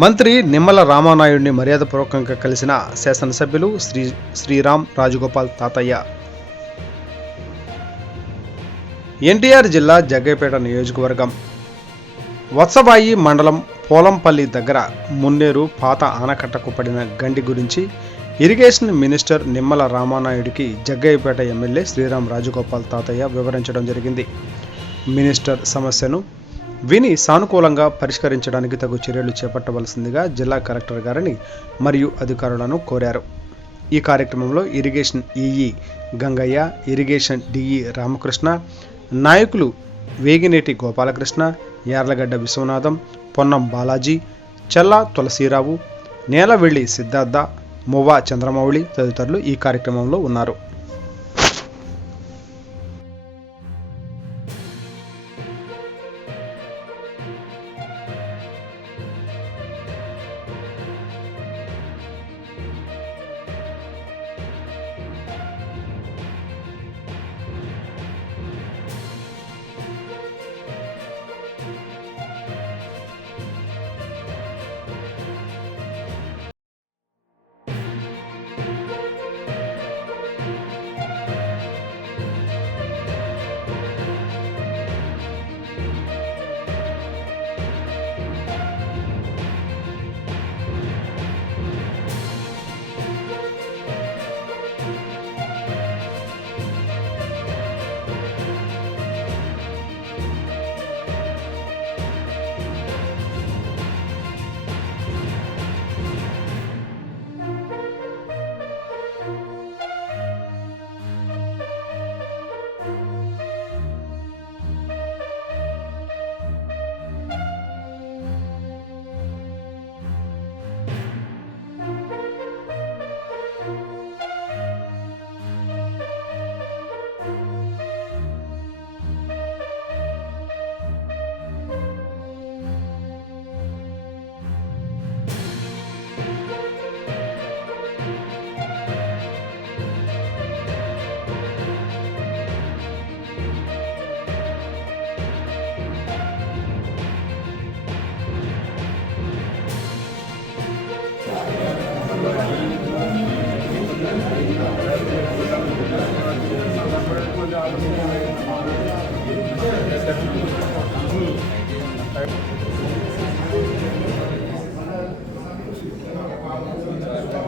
మంత్రి నిమ్మల రామానాయుడిని మర్యాదపూర్వకంగా కలిసిన శాసనసభ్యులు శ్రీరామ్ రాజగోపాల్ తాతయ్య. ఎన్టీఆర్ జిల్లా జగ్గయ్యపేట నియోజకవర్గం వత్సబాయి మండలం పోలంపల్లి దగ్గర మున్నేరు పాత ఆనకట్టకు పడిన గండి గురించి ఇరిగేషన్ మినిస్టర్ నిమ్మల రామానాయుడికి జగ్గయ్యపేట ఎమ్మెల్యే శ్రీరామ్ రాజగోపాల్ తాతయ్య వివరించడం జరిగింది. మినిస్టర్ సమస్యను విని సానుకూలంగా పరిష్కరించడానికి తగు చర్యలు చేపట్టవలసిందిగా జిల్లా కలెక్టర్ గారిని మరియు అధికారులను కోరారు. ఈ కార్యక్రమంలో irrigation EE Gangaiah, irrigation DE Ramakrishna, నాయకులు వేగినేటి గోపాలకృష్ణ, యార్లగడ్డ విశ్వనాథం, పొన్నం బాలాజీ, చెల్లా తులసీరావు, నేలవెల్లి సిద్ధార్థ, మువ్వా చంద్రమౌళి తదితరులు ఈ కార్యక్రమంలో ఉన్నారు.